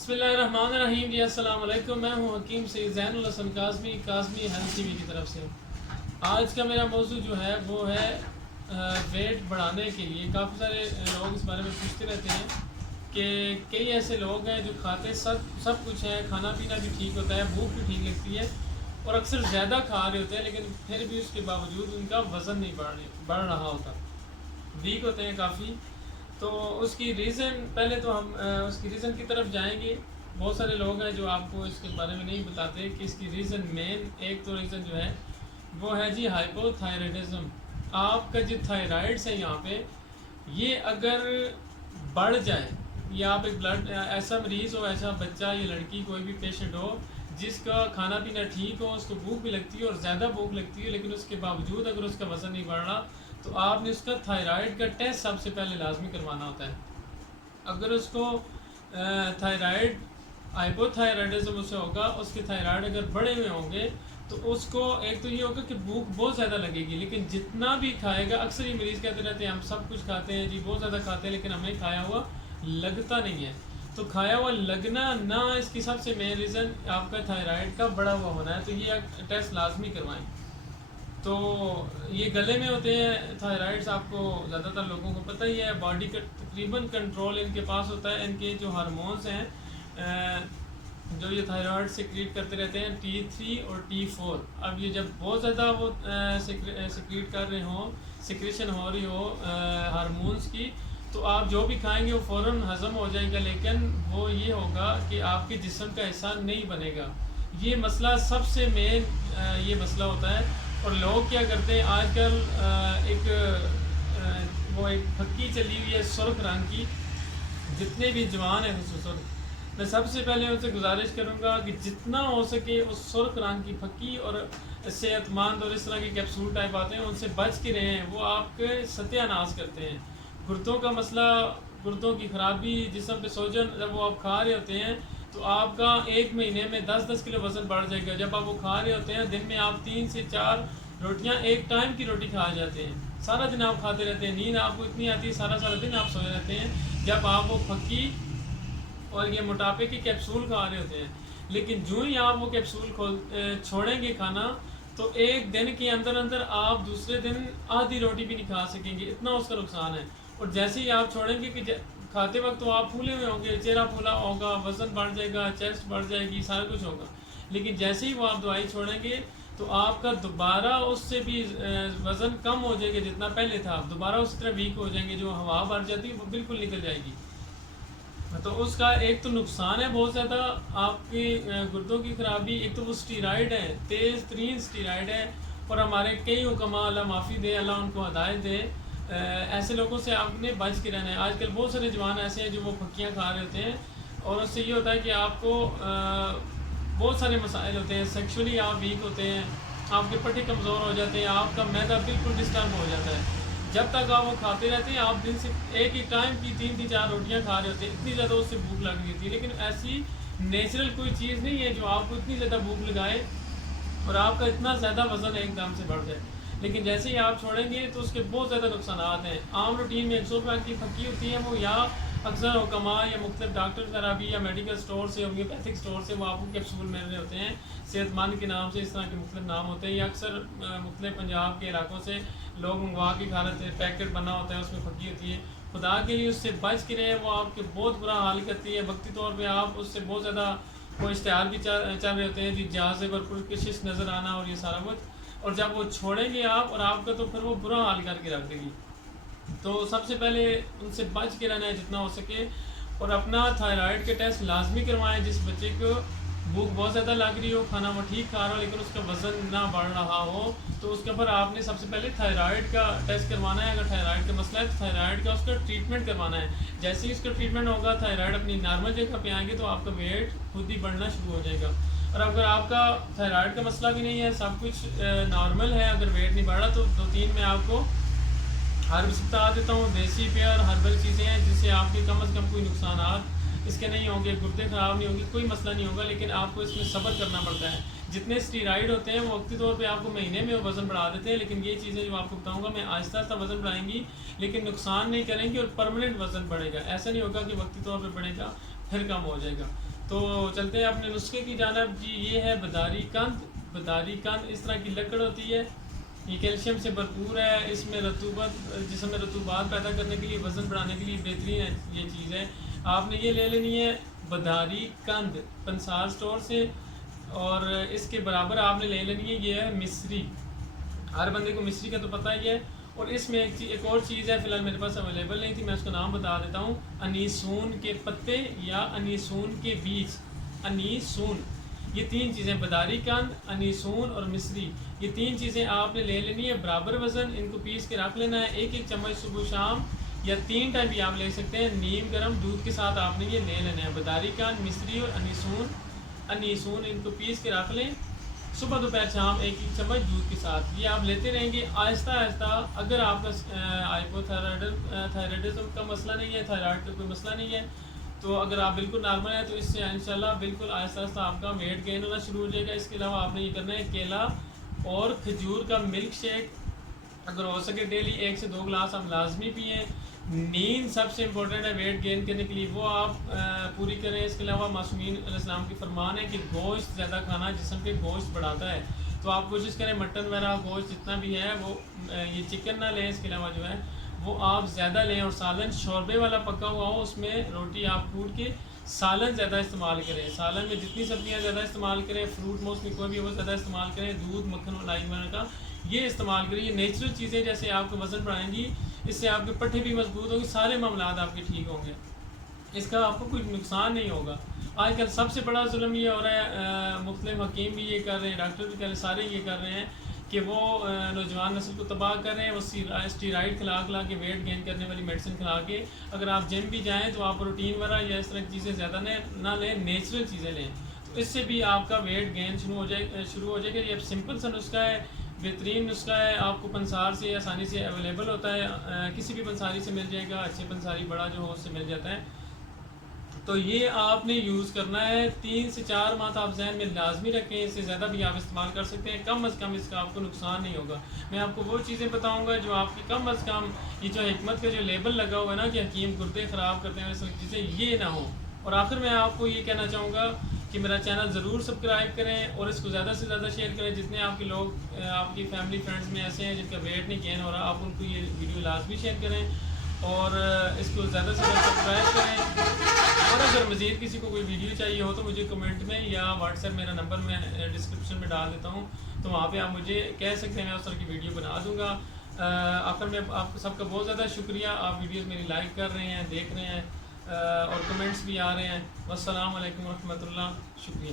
بسم اللہ الرحمن الرحیم جی السلام علیکم. میں ہوں حکیم سید زین الحسن کاظمی ہیلتھ ٹی وی کی طرف سے. آج کا میرا موضوع جو ہے وہ ہے ویٹ بڑھانے کے لیے. کافی سارے لوگ اس بارے میں پوچھتے رہتے ہیں کہ کئی ایسے لوگ ہیں جو کھاتے سب کچھ ہے, کھانا پینا بھی ٹھیک ہوتا ہے, بھوک بھی ٹھیک لگتی ہے اور اکثر زیادہ کھا رہے ہوتے ہیں, لیکن پھر بھی اس کے باوجود ان کا وزن نہیں بڑھ رہا ہوتا, ویک ہوتے ہیں کافی. تو اس کی ریزن, پہلے تو ہم اس کی ریزن کی طرف جائیں گے. بہت سارے لوگ ہیں جو آپ کو اس کے بارے میں نہیں بتاتے کہ اس کی ریزن مین ایک تو ریزن جو ہے وہ ہے جی ہائپو تھائرائڈزم. آپ کا جو تھائرائڈس ہے یہاں پہ, یہ اگر بڑھ جائے, یا آپ ایک بلڈ ایسا مریض ہو, ایسا بچہ یا لڑکی کوئی بھی پیشنٹ ہو جس کا کھانا پینا ٹھیک ہو, اس کو بھوک بھی لگتی ہے اور زیادہ بھوک لگتی ہے, لیکن اس کے باوجود اگر اس کا وزن نہیں بڑھ رہا تو آپ نے اس کا تھائرائڈ کا ٹیسٹ سب سے پہلے لازمی کروانا ہوتا ہے. اگر اس کو تھائرائڈ ہائپو تھائرائڈزم اسے ہوگا, اس کے تھائرائڈ اگر بڑے ہوئے ہوں گے تو اس کو ایک تو یہ ہوگا کہ بھوک بہت زیادہ لگے گی, لیکن جتنا بھی کھائے گا, اکثر یہ مریض کہتے رہتے ہیں ہم سب کچھ کھاتے ہیں جی, بہت زیادہ کھاتے ہیں لیکن ہمیں کھایا ہوا لگتا نہیں ہے. تو کھایا ہوا لگنا نہ, اس کی سب سے مین ریزن آپ کا تھائرائڈ کا بڑا ہوا ہونا ہے. تو یہ ٹیسٹ لازمی کروائیں. تو یہ گلے میں ہوتے ہیں تھائرائڈس, آپ کو زیادہ تر لوگوں کو پتہ ہی ہے. باڈی کا تقریباً کنٹرول ان کے پاس ہوتا ہے. ان کے جو ہارمونز ہیں جو یہ تھائرائڈ سیکریٹ کرتے رہتے ہیں, T3 اور T4. اب یہ جب بہت زیادہ وہ سیکریٹ کر رہے ہوں, سیکریشن ہو رہی ہو ہارمونز کی, تو آپ جو بھی کھائیں گے وہ فوراً ہضم ہو جائے گا, لیکن وہ یہ ہوگا کہ آپ کے جسم کا حصہ نہیں بنے گا. یہ مسئلہ سب سے مین یہ مسئلہ ہوتا ہے. اور لوگ کیا کرتے ہیں آج کل, وہ ایک پھکی چلی ہوئی ہے سرخ رنگ کی, جتنے بھی جوان ہیں خصوصاً, میں سب سے پہلے ان سے گزارش کروں گا کہ جتنا ہو سکے اس سرخ رنگ کی پھکی اور صحت مند اور اس طرح کے کیپسول ٹائپ آتے ہیں ان سے بچ کے رہیں. وہ آپ کے ستیہ ناش کرتے ہیں. گردوں کا مسئلہ, گردوں کی خرابی, جسم پہ سوجن, جب وہ آپ کھا رہے ہوتے ہیں تو آپ کا ایک مہینے میں 10-10 کلو وزن بڑھ جائے گا. جب آپ وہ کھا رہے ہوتے ہیں دن میں آپ 3 سے 4 روٹیاں, ایک ٹائم کی روٹی کھا جاتے ہیں, سارا دن آپ کھاتے رہتے ہیں, نیند آپ کو اتنی آتی ہے, سارا دن آپ سوئے رہتے ہیں جب آپ وہ پھکی اور یہ موٹاپے کے کیپسول کھا رہے ہوتے ہیں. لیکن جو ہی آپ وہ کیپسول چھوڑیں گے کھانا, تو ایک دن کے اندر اندر آپ دوسرے دن آدھی روٹی بھی نہیں کھا سکیں گے, اتنا اس کا نقصان ہے. اور جیسے ہی آپ چھوڑیں گے کہ کھاتے وقت تو آپ پھولے ہوئے ہوں گے, چہرہ پھولا ہوگا, وزن بڑھ جائے گا, چیسٹ بڑھ جائے گی, سارا کچھ ہوگا, لیکن جیسے ہی وہ آپ دوائی چھوڑیں گے تو آپ کا دوبارہ اس سے بھی وزن کم ہو جائے گا جتنا پہلے تھا. آپ دوبارہ اسی طرح ویک ہو جائیں گے, جو ہوا بھر جاتی ہے وہ بالکل نکل جائے گی. تو اس کا ایک تو نقصان ہے بہت زیادہ, آپ کی گردوں کی خرابی. ایک تو وہ اسٹیرائڈ ہے, تیز ترین اسٹیرائڈ ہے, اور ہمارے کئی حکماء, اللہ معافی دے, اللہ ان کو ہدایت دے, ایسے لوگوں سے آپ نے بچ کے رہنا ہے. آج کل بہت سارے جوان ایسے ہیں جو وہ پھکیاں کھا رہے ہوتے ہیں, اور اس سے یہ ہوتا ہے کہ آپ کو بہت سارے مسائل ہوتے ہیں. سیکشولی آپ ویک ہوتے ہیں, آپ کے پٹھے کمزور ہو جاتے ہیں, آپ کا معدہ بالکل ڈسٹرب ہو جاتا ہے. جب تک آپ وہ کھاتے رہتے ہیں, آپ دن سے ایک ہی ٹائم کی 3-4 روٹیاں کھا رہے ہوتے ہیں, اتنی زیادہ اس سے بھوک لگ رہی ہوتی ہے. لیکن ایسی نیچرل کوئی چیز نہیں ہے جو آپ کو اتنی زیادہ بھوک لگائے اور آپ کا اتنا زیادہ وزن ایک دم سے بڑھ جائے. لیکن جیسے ہی آپ چھوڑیں گے تو اس کے بہت زیادہ نقصانات ہیں. عام روٹین میں 100 روپے کی پھکی ہوتی ہے, وہ یا اکثر حکماء یا مختلف ڈاکٹر وغیرہ بھی, یا میڈیکل اسٹور سے, ہومیوپیتھک اسٹور سے وہ آپ کو کیپسول مل رہے ہوتے ہیں, صحت مند کے نام سے, اس طرح کے مختلف نام ہوتے ہیں. یا اکثر مختلف پنجاب کے علاقوں سے لوگ منگوا کے کھا لیتے ہیں, پیکٹ بنا ہوتا ہے, اس میں پھکی ہوتی ہے. خدا کے لیے اس سے بچ کے رہے, وہ آپ کے بہت برا حال کرتی ہے. وقتی طور پہ آپ اس سے بہت زیادہ وہ اشتہار بھی چل رہے ہوتے ہیں جی, جازب اور پرکشش نظر آنا اور یہ سارا کچھ, اور جب وہ چھوڑیں گے آپ اور آپ کا, تو پھر وہ برا حال کر کے رکھ دے گی. تو سب سے پہلے ان سے بچ کے رہنا ہے جتنا ہو سکے, اور اپنا تھائرائڈ کے ٹیسٹ لازمی کروائیں. جس بچے کو بھوک بہت زیادہ لگ رہی ہو, کھانا وہ ٹھیک کھا رہا ہو, لیکن اس کا وزن نہ بڑھ رہا ہو, تو اس کے اوپر آپ نے سب سے پہلے تھائرائڈ کا ٹیسٹ کروانا ہے. اگر تھائرائڈ کا مسئلہ ہے تو تھائرائڈ کا اس کا ٹریٹمنٹ کروانا ہے. جیسے ہی اس کا ٹریٹمنٹ ہوگا, تھائرائڈ اپنی نارمل جگہ پہ آئیں گے, تو آپ کا ویٹ خود ہی بڑھنا شروع ہو جائے گا. اور اگر آپ کا تھائرائڈ کا مسئلہ بھی نہیں ہے, سب کچھ نارمل ہے, اگر ویٹ نہیں بڑھ رہا, تو 2-3 میں آپ کو ہربس بتا دیتا ہوں, دیسی پیئر ہربل چیزیں ہیں جس سے آپ کے کم از کم کوئی نقصانات اس کے نہیں ہوں گے, گردے خراب نہیں ہوں گے, کوئی مسئلہ نہیں ہوگا. لیکن آپ کو اس میں صبر کرنا پڑتا ہے. جتنے اسٹیرائڈ ہوتے ہیں وہ وقتی طور پہ آپ کو مہینے میں وزن بڑھا دیتے ہیں, لیکن یہ چیزیں جو آپ کو بتاؤں گا میں آہستہ آہستہ وزن بڑھائیں گی, لیکن نقصان نہیں کریں گی, اور پرماننٹ وزن بڑھے گا. ایسا نہیں ہوگا کہ وقتی طور پہ بڑھے گا پھر کم ہو جائے گا. تو چلتے ہیں اپنے نسخے کی جانب جی. یہ ہے بداری قند. بداری قند اس طرح کی لکڑ ہوتی ہے, یہ کیلشیم سے بھرپور ہے, اس میں رطوبت, جسم میں رطوبات پیدا کرنے کے لیے, وزن بڑھانے کے لیے بہترین ہے یہ چیز ہے. آپ نے یہ لے لینی ہے بداری قند پنسار اسٹور سے, اور اس کے برابر آپ نے لے لینی ہے یہ ہے مصری. ہر بندے کو مصری کا تو پتہ ہی ہے. اور اس میں ایک اور چیز ہے, فی الحال میرے پاس اویلیبل نہیں تھی, میں اس کا نام بتا دیتا ہوں. انیسون کے پتے یا انیسون کے بیج. انیسون, یہ تین چیزیں بداری قند, انیسون اور مصری, یہ تین چیزیں آپ نے لے لینی ہے برابر وزن. ان کو پیس کے رکھ لینا ہے, ایک ایک چمچ صبح شام یا 3 ٹائم بھی آپ لے سکتے ہیں. نیم گرم دودھ کے ساتھ آپ نے یہ لے لینا ہے. بداری قند, مصری اور انیسون ان کو پیس کے رکھ لیں صبح دوپہر شام ایک ایک چمچ دودھ کے ساتھ. یہ آپ لیتے رہیں گے آہستہ آہستہ. اگر آپ کا ہائپو تھائرائڈزم کا مسئلہ نہیں ہے, تھائرائڈ کا کوئی مسئلہ نہیں ہے, تو اگر آپ بالکل نارمل ہیں تو اس سے انشاءاللہ بالکل آہستہ آہستہ آپ کا ویٹ گین ہونا شروع ہو جائے گا. اس کے علاوہ آپ نے یہ کرنا ہے کیلا اور کھجور کا ملک شیک اگر ہو سکے ڈیلی 1 سے 2 گلاس آپ لازمی پئیں. نیند سب سے امپورٹنٹ ہے ویٹ گین کرنے کے لیے, وہ آپ پوری کریں. اس کے علاوہ معصومین علیہ السلام کی فرمان ہے کہ گوشت زیادہ کھانا جسم کے گوشت بڑھاتا ہے, تو آپ کوشش کریں مٹن وغیرہ گوشت جتنا بھی ہے وہ, یہ چکن نہ لیں. اس کے علاوہ جو ہے وہ آپ زیادہ لیں, اور سالن شوربے والا پکا ہوا ہو, اس میں روٹی آپ کوٹ کے سالن زیادہ استعمال کریں. سالن میں جتنی سبزیاں زیادہ استعمال کریں, فروٹ موسٹلی کوئی بھی وہ زیادہ استعمال کریں. دودھ مکھن ملائی وغیرہ کا یہ استعمال کریں. یہ نیچرل چیزیں جیسے آپ کو وزن بڑھائیں گی, اس سے آپ کے پٹھے بھی مضبوط ہوں گے, سارے معاملات آپ کے ٹھیک ہوں گے, اس کا آپ کو کوئی نقصان نہیں ہوگا. آج کل سب سے بڑا ظلم یہ ہو رہا ہے, مختلف حکیم بھی یہ کر رہے ہیں, ڈاکٹر بھی کر رہے ہیں, سارے یہ کر رہے ہیں کہ وہ نوجوان نسل کو تباہ کر رہے ہیں. وہ اسٹیرائڈ کھلا کے ویٹ گین کرنے والی میڈیسن کھلا کے, اگر آپ جم بھی جائیں تو آپ پروٹین وغیرہ یا اس طرح کی چیزیں زیادہ نہ لیں, نیچرل چیزیں لیں, تو اس سے بھی آپ کا ویٹ گین شروع ہو جائے گا. یہ سمپل سا نسخہ ہے, بہترین نسخہ ہے, آپ کو پنسار سے آسانی سے اویلیبل ہوتا ہے, کسی بھی پنساری سے مل جائے گا, اچھے پنساری بڑا جو ہو اس سے مل جاتا ہے. تو یہ آپ نے یوز کرنا ہے 3 سے 4 ماہ آپ ذہن میں لازمی رکھیں. اس سے زیادہ بھی آپ استعمال کر سکتے ہیں, کم از کم اس کا آپ کو نقصان نہیں ہوگا. میں آپ کو وہ چیزیں بتاؤں گا جو آپ کی کم از کم, یہ جو حکمت کا جو لیبل لگا ہوا ہے نا کہ حکیم گردے خراب کرتے ہیں, اس طرح کی چیزیں یہ نہ ہوں. اور آخر میں آپ کو یہ کہنا چاہوں گا کہ میرا چینل ضرور سبسکرائب کریں اور اس کو زیادہ سے زیادہ شیئر کریں. جتنے آپ کے لوگ آپ کی فیملی فرینڈس میں ایسے ہیں جن کا ویٹ نہیں گین ہو رہا, آپ ان کو یہ ویڈیو لازمی شیئر کریں اور اس کو زیادہ سے زیادہ سبسکرائب کریں. اور اگر مزید کسی کو کوئی ویڈیو چاہیے ہو تو مجھے کمنٹ میں یا واٹس ایپ میرا نمبر میں ڈسکرپشن میں ڈال دیتا ہوں, تو وہاں پہ آپ مجھے کہہ سکتے ہیں, میں اس طرح کی ویڈیو بنا دوں گا. آخر میں آپ سب کا بہت زیادہ شکریہ, آپ ویڈیوز میری لائک کر رہے ہیں, دیکھ رہے ہیں, اور کمنٹس بھی آ رہے ہیں. والسلام علیکم ورحمۃ اللہ. شکریہ.